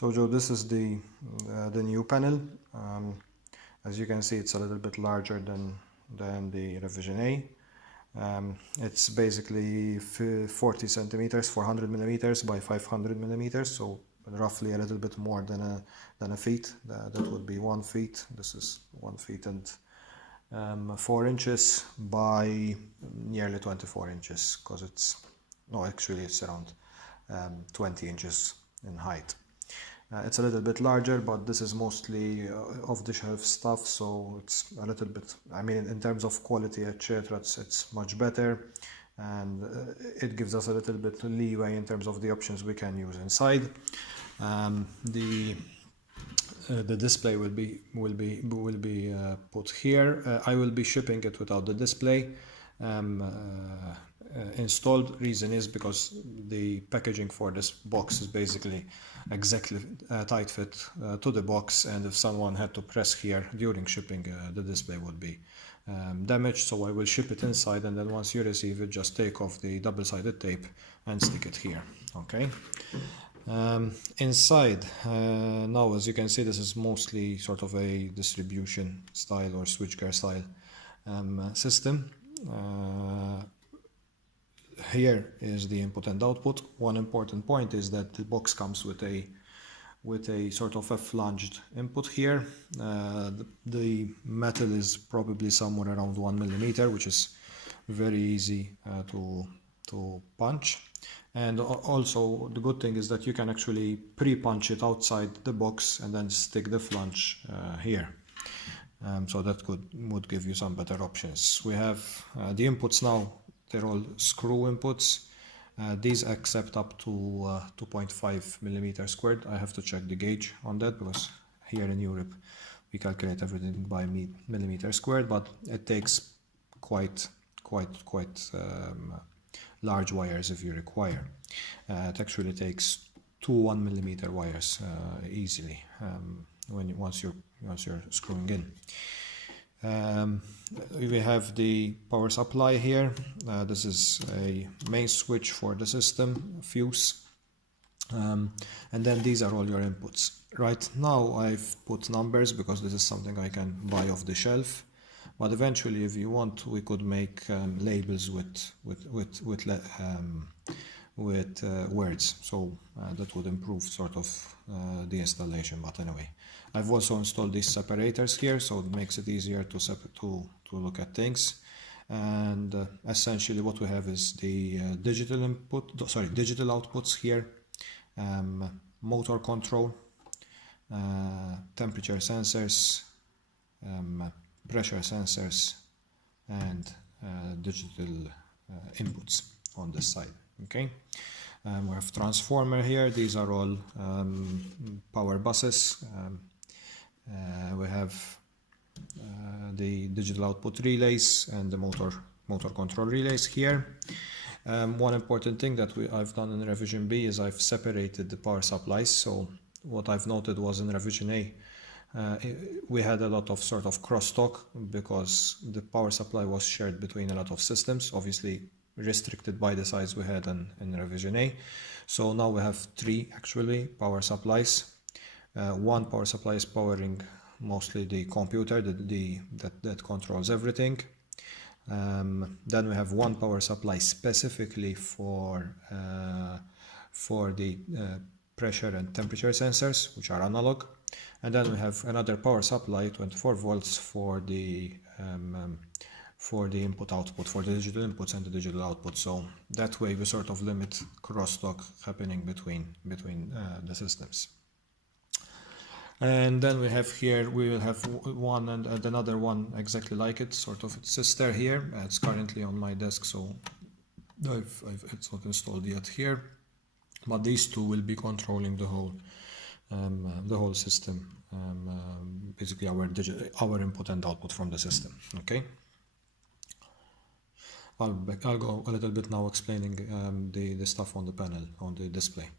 So Joe, this is the new panel. As you can see, it's a little bit larger than the Revision A. It's basically 40 centimeters, 400 millimeters by 500 millimeters, so roughly a little bit more than a feet. That would be 1 feet. This is 1 feet and 4 inches by nearly 24 inches, because it's around 20 inches in height. It's a little bit larger, but this is mostly off-the-shelf stuff, so it's a little bit, I mean, in terms of quality, etc., it's much better, and it gives us a little bit leeway in terms of the options we can use inside. The display will be put here. I will be shipping it without the display installed. Reason is because the packaging for this box is basically exactly tight fit to the box, and if someone had to press here during shipping, the display would be damaged. So I will ship it inside, and then once you receive it, just take off the double-sided tape and stick it here. Okay. Inside, now as you can see, this is mostly sort of a distribution style or switchgear style system. Here is the input and output. One important point is that the box comes with a sort of a flanged input here. The metal is probably somewhere around 1 millimeter, which is very easy to punch. And also the good thing is that you can actually pre-punch it outside the box and then stick the flange here. So that would give you some better options. We have the inputs now. They're all screw inputs. These accept up to 2.5 millimeters squared. I have to check the gauge on that, because here in Europe we calculate everything by millimeter squared, but it takes quite large wires if you require. It actually takes 2 1 millimeter wires easily once you're screwing in. We have the power supply here. This is a main switch for the system, fuse, and then these are all your inputs. Right now I've put numbers because this is something I can buy off the shelf, but eventually, if you want, we could make labels with words, so that would improve sort of the installation. But anyway, I've also installed these separators here, so it makes it easier to look at things. And essentially what we have is the digital outputs here, motor control, temperature sensors, pressure sensors, and digital inputs on this side. Okay, we have transformer here. These are all power buses. We have the digital output relays and the motor control relays here. One important thing that I've done in Revision B is I've separated the power supplies. So what I've noted was in Revision A, we had a lot of sort of crosstalk because the power supply was shared between a lot of systems, obviously restricted by the size we had in Revision A. So now we have 3 actually power supplies. One power supply is powering mostly the computer that controls everything. Then we have one power supply specifically for the pressure and temperature sensors, which are analog. And then we have another power supply, 24 volts, for the input-output, for the digital inputs and the digital output. So that way we sort of limit crosstalk happening between the systems. And then we have here, we will have one and another one exactly like it, sort of sister here. It's currently on my desk, so it's not installed yet here. But these two will be controlling the whole system, basically our input and output from the system. Okay. I'll go a little bit now explaining the stuff on the panel, on the display.